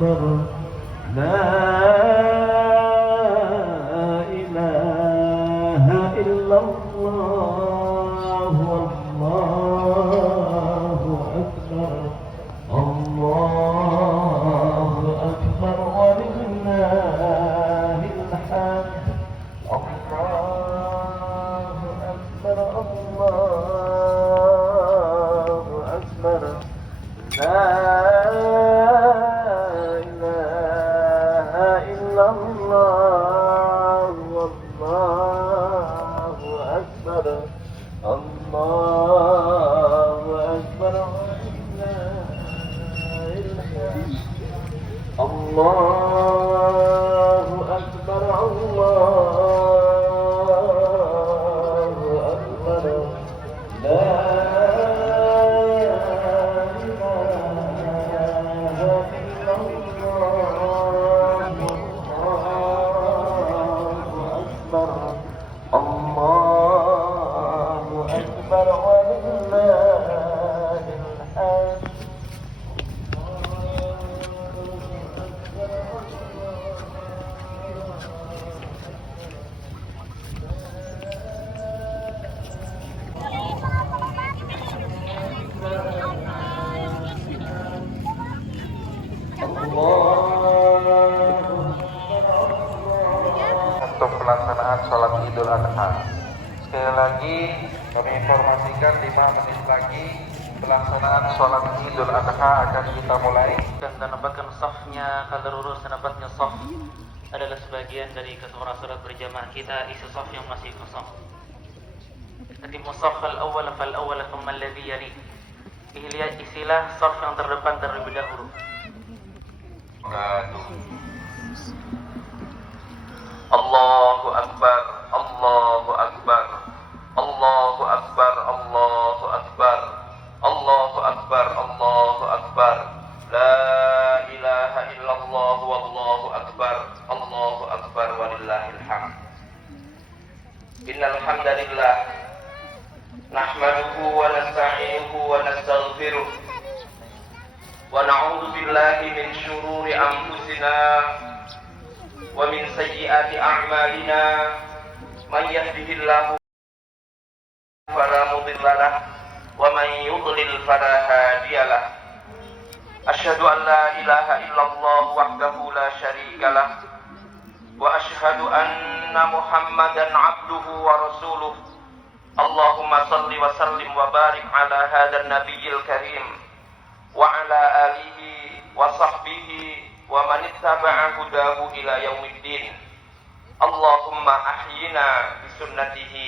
أكبر لا إله إلا الله والله أكبر الله أكبر ولله الحمد الله أكبر الله أكبر لا إله إلا الله والله أكبر الله أكبر ولله الحمد الله أكبر الله أكبر لا untuk pelaksanaan sholat Idul Adha. Sekali lagi kami informasikan 5 menit lagi pelaksanaan sholat Idul Adha akan kita mulai. Dan nampakkan safnya kalau lurus, nampaknya saf adalah sebagian dari kesemuanya sholat berjamaah kita, isi saf yang masih kosong. Atimmu saf al-awwal fal-awwal thumma alladhi yali. Isilah saf yang terdepan terlebih dahulu. Allahu Akbar, Allahu Akbar, Allahu Akbar, Allahu Akbar, Allahu Akbar, Allahu Akbar, La ilaha illallah wallahu akbar, Allahu Akbar walillahil hamd. Innal hamdalillah nahmaduhu wa nasta'inuhu wa nastaghfiruh wa na'udzu billahi min shururi anfusina wa min sayyiati a'malina, may yahdihillahu fala mudilla lahu wa man yudlil fala hadiyalah. Asyhadu an la ilaha illallah wahdahu la syarika lah wa asyhadu anna Muhammadan abduhu wa rasuluh. Allahumma salli wa sallim wa barik ala hadzal nabiyil karim wa ala alihi wa sahbihi wa man ittaba'a hudahu ila yaumiddin. Allahumma ahyina bi sunnatihi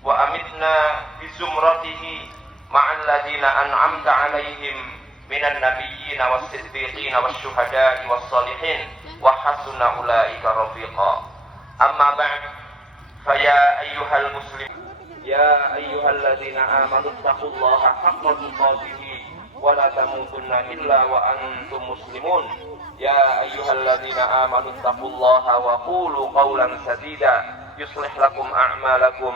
wa amitna bi zumratihi ma'al ladzina an'amta 'alaihim minan nabiyyin was-siddiqin wasyuhada'i was-shalihin wa hasuna ulaika rafiqa. Amma ba'd, fa ya ayyuhal muslim ya ayyuhalladzina amanu taqullaha haqqa tuqatih wa la tamutunna illa wa antum muslimun. Ya ayyuhalladzina amanu taqullaha wa qulu qawlan sadida yuslih lakum a'malakum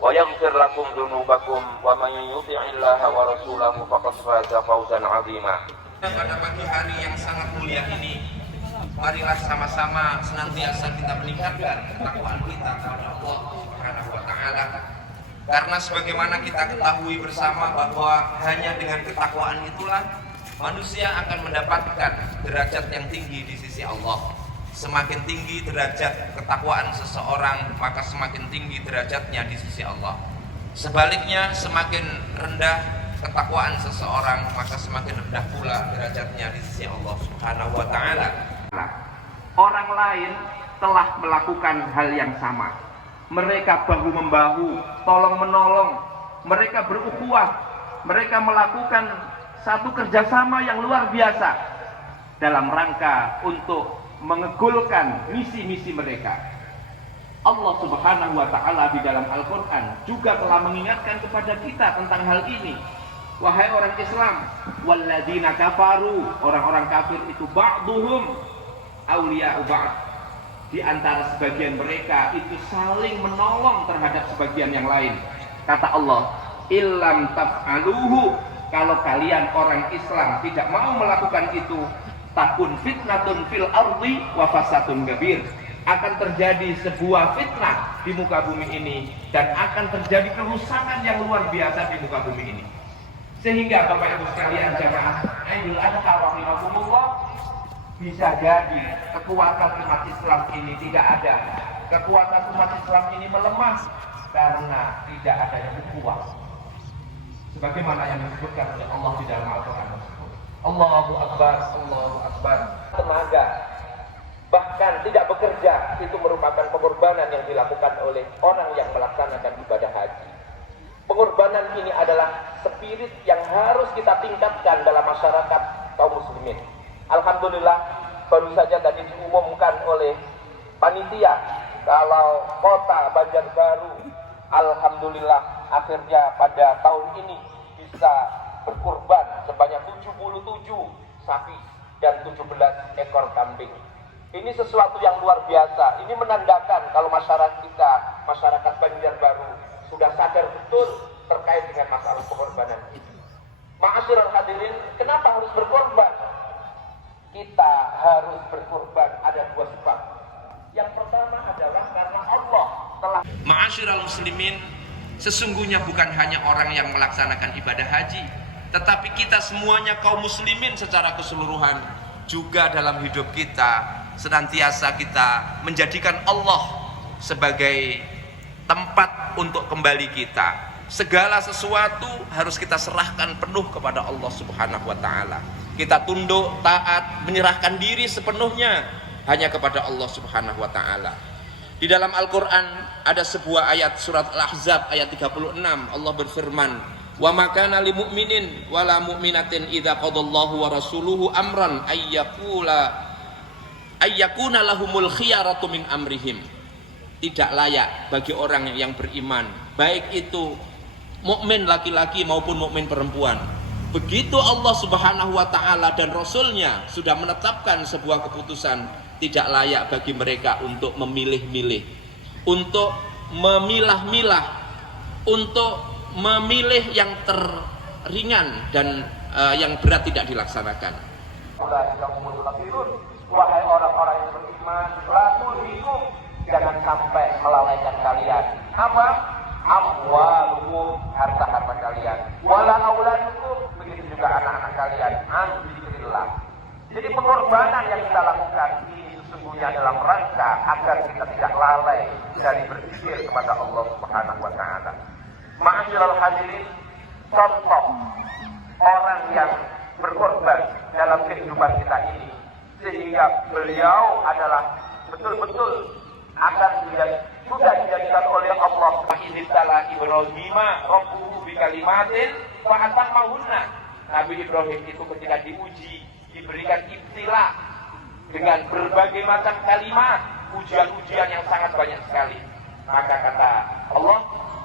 wa yaghfir lakum dhunubakum wa man yuti'illaha wa rasulahu faqad faza fawzan 'azima. Pada pagi hari yang sangat mulia ini, marilah sama-sama senantiasa kita meningkatkan ketakwaan kita kepada Allah Subhanahu wa taala. Karena sebagaimana kita ketahui bersama bahwa hanya dengan ketakwaan itulah manusia akan mendapatkan derajat yang tinggi di sisi Allah. Semakin tinggi derajat ketakwaan seseorang, maka semakin tinggi derajatnya di sisi Allah. Sebaliknya, semakin rendah ketakwaan seseorang, maka semakin rendah pula derajatnya di sisi Allah Subhanahu wa taala. Orang lain telah melakukan hal yang sama. Mereka bahu membahu, tolong menolong, mereka berukhuwah, mereka melakukan satu kerjasama yang luar biasa dalam rangka untuk mengegulkan misi-misi mereka. Allah Subhanahu wa ta'ala di dalam Al-Quran juga telah mengingatkan kepada kita tentang hal ini. Wahai orang Islam, walladzina kafaru, orang-orang kafir itu ba'duhum awliya'u ba'd. Di antara sebagian mereka itu saling menolong terhadap sebagian yang lain. Kata Allah, illam taf'aluhu, kalau kalian orang Islam tidak mau melakukan itu, takun fitnatun fil ardi wa fasadun kabir. Akan terjadi sebuah fitnah di muka bumi ini dan akan terjadi kerusakan yang luar biasa di muka bumi ini. Sehingga Bapak Ibu sekalian jamaah Idul Adha rahimakumullah, bisa jadi kekuatan umat Islam ini tidak ada. Kekuatan umat Islam ini melemah karena tidak adanya ukhuwah. Sebagaimana yang disebutkan oleh Allah di dalam Al-Quran. Allahu Akbar, Allahu Akbar. Tenaga, bahkan tidak bekerja, itu merupakan pengorbanan yang dilakukan oleh orang yang melaksanakan ibadah haji. Pengorbanan ini adalah spirit yang harus kita tingkatkan dalam masyarakat kaum muslimin. Alhamdulillah, baru saja tadi diumumkan oleh panitia kalau kota Banjarbaru, alhamdulillah akhirnya pada tahun ini bisa berkurban sebanyak 77 sapi dan 17 ekor kambing. Ini sesuatu yang luar biasa. Ini menandakan kalau masyarakat kita, masyarakat Banjarbaru sudah sadar betul terkait dengan masalah pengorbanan ini. Ma'asyiral hadirin, kenapa harus berkorban? Kita harus berkorban ada dua sebab. Yang pertama adalah karena Allah telah. Ma'asyiral muslimin, sesungguhnya bukan hanya orang yang melaksanakan ibadah haji, tetapi kita semuanya kaum muslimin secara keseluruhan juga dalam hidup kita senantiasa kita menjadikan Allah sebagai tempat untuk kembali kita. Segala sesuatu harus kita serahkan penuh kepada Allah Subhanahu wa taala. Kita tunduk, taat, menyerahkan diri sepenuhnya hanya kepada Allah Subhanahu wa taala. Di dalam Al-Qur'an ada sebuah ayat surat Al-Ahzab ayat 36, Allah berfirman, "Wa ma kana lil mu'minin wala mu'minatin idza qadallahu wa rasuluhu amran ayyakuna lahumul khiyaratu min amrihim." Tidak layak bagi orang yang beriman, baik itu mukmin laki-laki maupun mukmin perempuan. Begitu Allah Subhanahu wa taala dan Rasulnya sudah menetapkan sebuah keputusan, tidak layak bagi mereka untuk memilih-milih, untuk memilah-milah, untuk memilih yang terringan dan yang berat tidak dilaksanakan. Wahai orang-orang yang beriman, la tulhikum, jangan sampai melalaikan kalian. Apa? Amwalukum, harta-harta kalian. Wala auladukum, begitu juga anak-anak kalian. An dzikrillah. Jadi pengorbanan yang kita lakukan ini sesungguhnya dalam rangka agar kita tidak lalai dari berzikir kepada Allah Subhanahu wa taala. Ma'asyiral hadirin, contoh orang yang berkorban dalam kehidupan kita ini sehingga beliau adalah betul-betul akan sudah dijadikan oleh Allah. Inistala Ibrahim rabbuhu bikalimatin fa atammahunna. Nabi Ibrahim itu ketika diuji, diberikan ibtila dengan berbagai macam kalimat, ujian-ujian yang sangat banyak sekali. Maka kata Allah,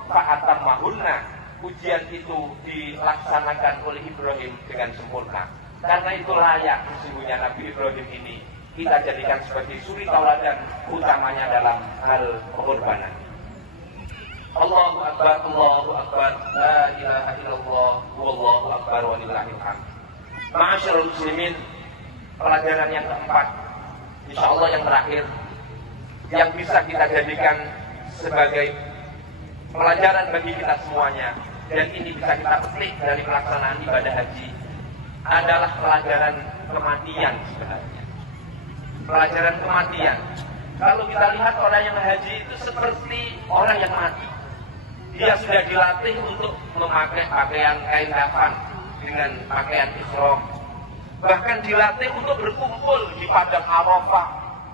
fa atammahunna, ujian itu dilaksanakan oleh Ibrahim dengan sempurna. Karena itu layak sesungguhnya Nabi Ibrahim ini kita jadikan sebagai suri tauladan utamanya dalam hal pengorbanan. Allahu Akbar, Allahu Akbar, la ilaha illallah, wallahu akbar, walillahil hamd. Ma'asyiral muslimin, pelajaran yang keempat, insyaallah yang terakhir, yang bisa kita jadikan sebagai pelajaran bagi kita semuanya, dan ini bisa kita petik dari pelaksanaan ibadah haji, adalah pelajaran kematian sebenarnya. Pelajaran kematian. Kalau kita lihat orang yang haji itu seperti orang yang mati. Dia sudah dilatih untuk memakai pakaian kain kafan dengan pakaian ihram. Bahkan dilatih untuk berkumpul di padang Arafah,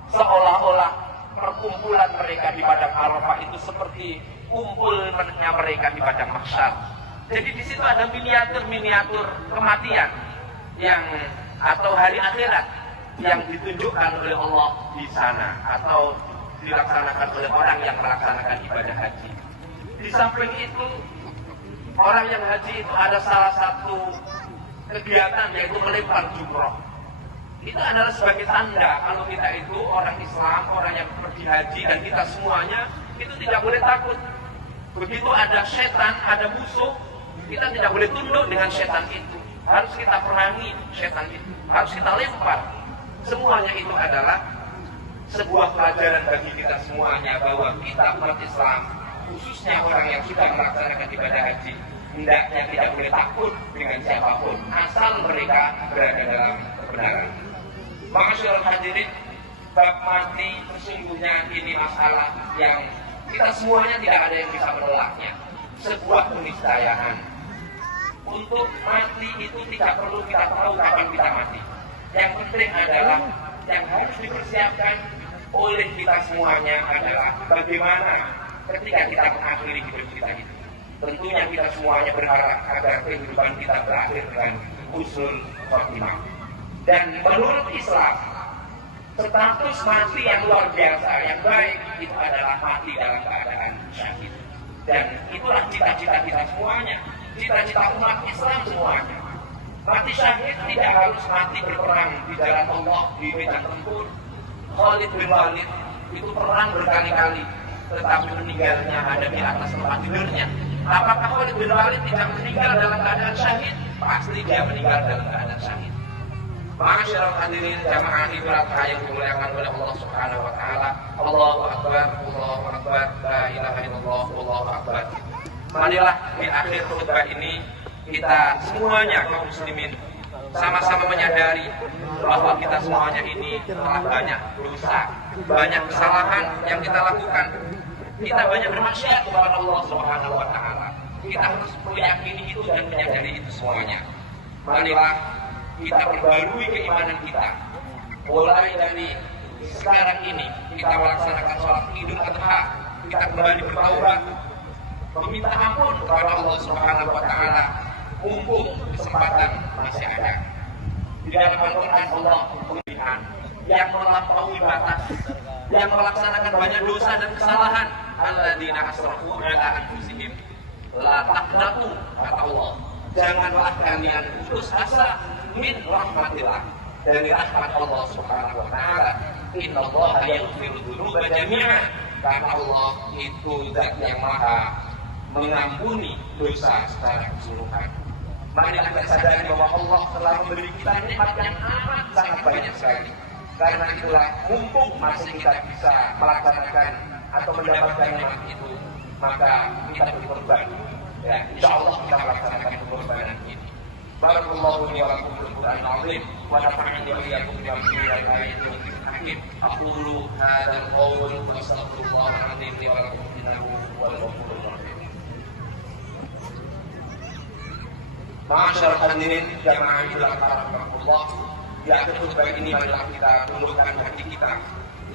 seolah-olah perkumpulan mereka di padang Arafah itu seperti kumpulnya mereka di padang mahsyar. Jadi di situ ada miniatur-miniatur kematian yang atau hari akhirat yang ditunjukkan oleh Allah di sana atau dilaksanakan oleh orang yang melaksanakan ibadah haji. Di samping itu, orang yang haji itu ada salah satu kegiatan yaitu melempar jumroh. Itu adalah sebagai tanda kalau kita itu orang Islam, orang yang pergi haji, dan kita semuanya itu tidak boleh takut. Begitu ada setan, ada musuh, kita tidak boleh tunduk dengan setan itu. Harus kita perangi setan itu, harus kita lempar. Semuanya itu adalah sebuah pelajaran bagi kita semuanya bahwa kita umat Islam, khususnya orang yang sudah melaksanakan ibadah haji, hendaknya tidak boleh takut dengan siapapun asal mereka berada dalam kebenaran. Ma'asyiral hadirin, bab mati sesungguhnya ini masalah yang kita semuanya tidak ada yang bisa menolaknya. Sebuah keniscayaan. Untuk mati itu tidak perlu kita tahu kapan kita mati. Yang penting adalah yang harus dipersiapkan oleh kita semuanya adalah bagaimana ketika kita mengakhiri hidup kita itu. Tentunya kita semuanya berharap agar kehidupan kita berakhir dengan husnul khotimah. Dan menurut Islam, status mati yang luar biasa, yang baik itu adalah mati dalam keadaan syahid. Dan itulah cita-cita kita semuanya, cita-cita umat Islam semuanya. Mati syahid tidak harus mati berperang di jalan Allah di medan tempur. Khalid bin Walid itu perang berkali-kali, tetapi meninggalnya ada di atas tempat tidurnya. Apakah Khalid bin Walid tidak meninggal dalam keadaan syahid? Pasti dia meninggal dalam keadaan syahid. Ma'asyiral hadirin jamaah Idul Adha yang dimuliakan oleh Allah Subhanahu wa taala. Allahu akbar, Allahu akbar, la ilaha illallah, Allahu akbar. Marilah di akhir khutbah ini kita semuanya kaum muslimin sama-sama menyadari bahwa kita semuanya ini telah banyak dosa, banyak kesalahan yang kita lakukan. Kita banyak bermaksiat kepada Allah Subhanahu wa taala. Kita harus meyakini itu dan menyadari itu semuanya. Marilah kita perbarui keimanan kita. Mulai dari sekarang ini kita melaksanakan sholat Idul Adha, kita kembali bertaubat, meminta ampun kepada Allah Subhanahu wa taala. Mumpung kesempatan masih ada. Di dalam Al-Quran Allah berfirman, yang melampaui batas, yang melaksanakan banyak dosa dan kesalahan, alladzina asrafu ala anfusihim la taqnatu, kata Allah, janganlah kalian putus asa min rahmatillah, dari rahmat Allah Subhanahu wa taala. Innallaha yaghfiru dzunuba jami'an, karena Allah itu zat yang maha mengampuni dosa secara keseluruhan. Marilah kita sadari bahwa Allah telah memberi kita nikmat yang amat sangat banyak sekali. Karena itulah mumpung masih kita bisa melaksanakan atau mendapatkan nikmat itu, maka kita berkorban. Ya, insya Allah kita melaksanakan pengorbanan ini. Barakallahu li wa lakum fil Qur'anil 'azim wa nafa'ani wa iyyakum bima fihi min ayatin wa dzikril hakim. Aqulu hadzal qawl wa astaghfirullahal 'azim li wa lakum innahu huwal ghafurur rahim. Ma'asyiral hadirin jamaah Idul Adha rahimakumullah. Di akhir khutbah ini marilah kita tundukkan hati kita.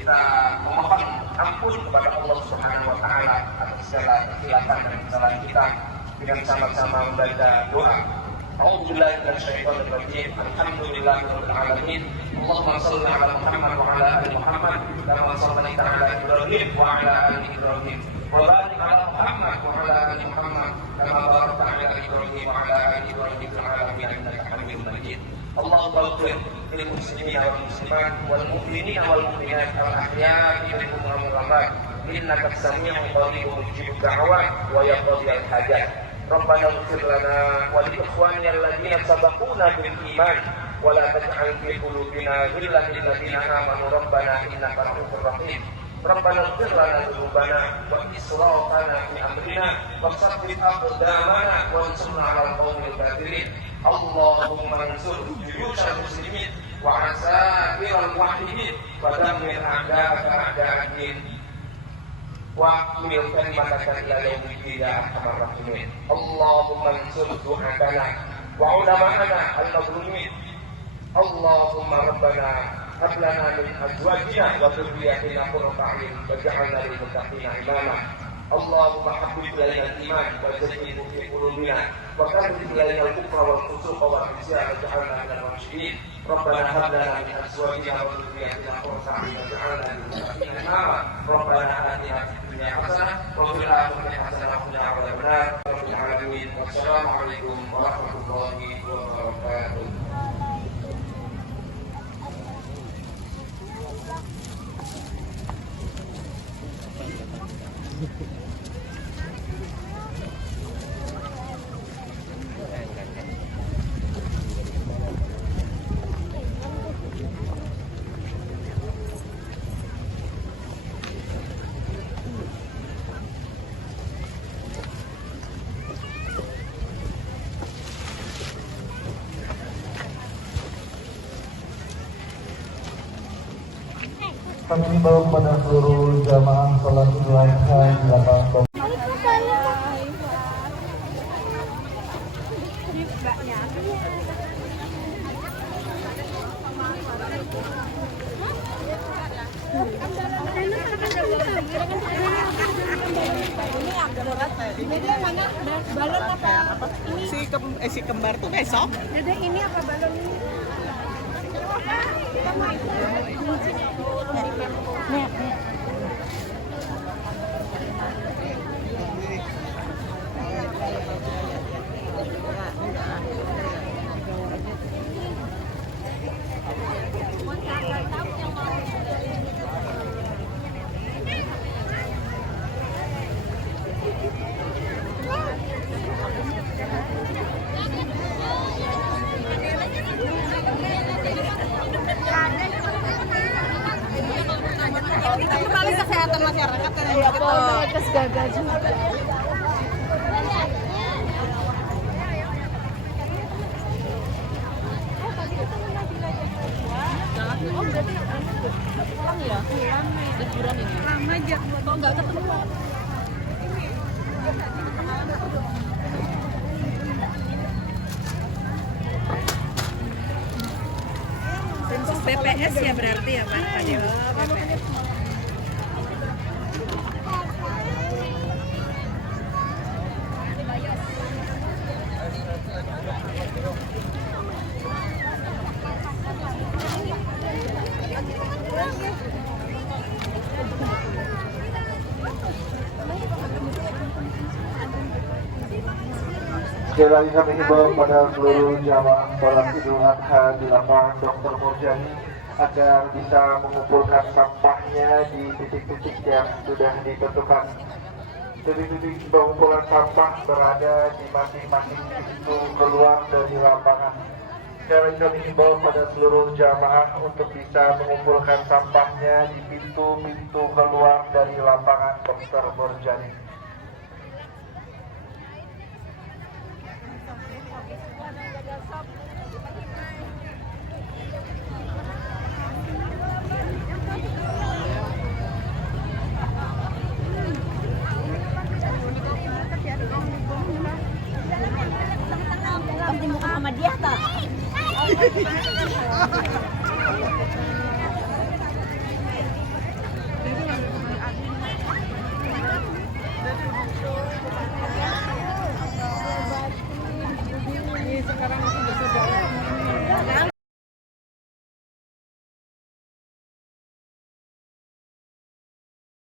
Kita memohon ampun kepada Allah Subhanahu wa taala atas segala kesilapan dan kesalahan kita dengan sama-sama membaca doa. A'udzubillahi minasyaitonir rajim. Alhamdulillahirabbil alamin. Allahumma shalli ala Muhammad wa ala ali Muhammad kama shallaita ala Ibrahim wa ala ali Ibrahim. Wa barik ala Muhammad wa ala ali Muhammad kama barakta ala Ibrahim wa ala ali Ibrahim fil alamin innaka Hamidum Majid. Allahumma ighfir lil muslimina wal muslimat wal mu'minina wal mu'minat wal ahya'i minhum wal amwat innaka samii'un qaribun mujibud da'wat wa yaqdi al hajat. Rabbana ighfir lana wa li ikhwanina alladhina sabaquna bil iman wa la taj'al fi qulubina ghillan lil ladzina amanu rabbana innaka ra'ufur rahim. Rabbana ighfir lana dzunubana wa israfana fi amrina wa tsabbit aqdamana wa ansurna 'alal qaumil kafirin. Allahumma ansur juyushal muslimin wa asairal muwahhidin wa dammir a'da'aka a'da'ad-din wa akmil kalimataka ila yaumid din ya arhamar rahimin. Allahumma ansur du'atana wa ulama'ana al-mazlumin. Allahumma rabbana hab lana min azwajina wa dhurriyyatina qurrata a'yun waj'alna lil muttaqina imama. Allahumma habbib ilaina al-iman wa zayyinhu fi qulubina wa karrih ilaina al-kufra wal fusuqa wal isyan waj'alna minal rasyidin. Rabbana hab lana min azwajina wa dhurriyyatina qurrata a'yun waj'alna lil muttaqina imama. Rabbana atina fid dunya hasanah wa fil akhirati hasanah wa qina adzaban nar. Rabbil alamin. Wassalamu alaikum warahmatullahi wabarakatuh. Kami himbau kepada seluruh jamaah sholat Idul Adha di lapangan balon apa? Si kembar tuh besok. Dede ini apa balon ini? Nih. Kembali kesehatan masyarakat kan ya, Terus gagal juga. Oh berarti pulang ya? Pulang liburan ini. Lama aja. Kok nggak ketemu? Sensus BPS ya berarti ya Pak Dewa. Sekali lagi kami himbau kepada seluruh jamaah sholat Idul Adha di lapangan Dr. Murjani agar bisa mengumpulkan sampahnya di titik-titik yang sudah ditentukan. Titik-titik pengumpulan sampah berada di masing-masing pintu keluar dari lapangan. Sekali lagi kami himbau kepada seluruh jamaah untuk bisa mengumpulkan sampahnya di pintu-pintu keluar dari lapangan Dr. Murjani. Di muka sama dia tak? sekarang